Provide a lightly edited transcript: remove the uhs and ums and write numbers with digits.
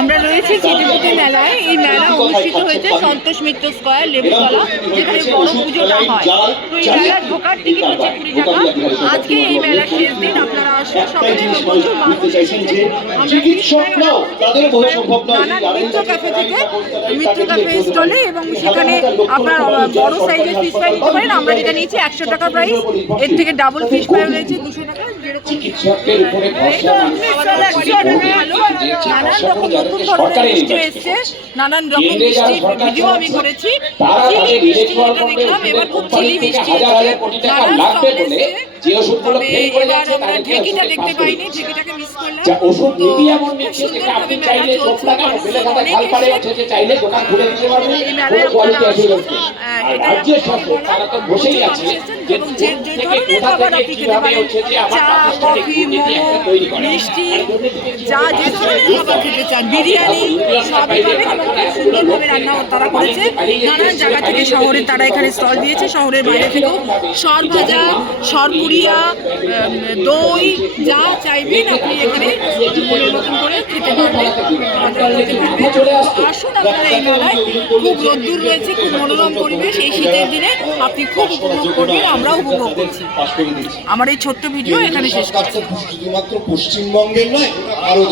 আমরা রয়েছি চিটিপুটি মেলায়। এই মেলা অনুষ্ঠিত হয়েছে সন্তোষ মিত্র স্কয়ার, লেবুতলা, যেখানে বড় পুজোটা হয়। তো এই মেলার ঢোকার টিকিট হচ্ছে 20 টাকা। আজকে এই মেলার শেষ দিন, আপনারা আসুন সকলে। প্রচুর মানুষ এসেছে। নানান মিত্র ক্যাফে থেকে, মিত্র ক্যাফে স্টলে, এবং সেখানে আপনার বড় সাইজের ফিশ ফ্রাই নিতে পারেন। আমরা যেটা নিয়েছি 100 টাকা প্রাইস, এর থেকে ডাবল ফিশ ফ্রাই রয়েছে 200 টাকা। নানান রকম নতুন ধরনের মিষ্টি এসছে, নানান রকম মিষ্টির ভিডিও আমি করেছি। চিলি মিষ্টি যেটা দেখলাম, এবার খুব চিলি মিষ্টি এসছে, নানান স্টল এসছে। তবে এবার আমরা ঢেকিটা দেখতে পাইনি, ঢেকিটাকে মিস করলাম। তো খুব সুন্দরভাবে মেলা চলছে, মানুষজন অনেক এসছে। এই মেলায় আপনারা আসুন। এটা প্রচুর মানুষ এসছেন, এবং যে ধরনের খাবার আপনি খেতে পারেন, চা, কফি, মোমো, মিষ্টি, যা যে ধরনের খাবার খেতে চান, বিরিয়ানি, সবই পাবেন। এবং খুব সুন্দরভাবে রান্না তারা করেছে। নানান জায়গা থেকে শহরে তারা এখানে স্টল দিয়েছে, শহরের বাইরে থেকেও। সর ভাজা, সরপুরিয়া, দই, যা চাইবেন আপনি এখানে মনের মতন করে খেতে পারবেন। আসুন আপনারা এই মেলায়। খুব রোদ্দুর রয়েছে, খুব মনোরম পরিবেশ। এই শীতের দিনে আপনি খুব উপভোগ করবেন, আমরাও উপভোগ করছি। আমার এই ছোট্ট ভিডিও এখানে শেষ করছি। শুধুমাত্র পশ্চিমবঙ্গের নয়,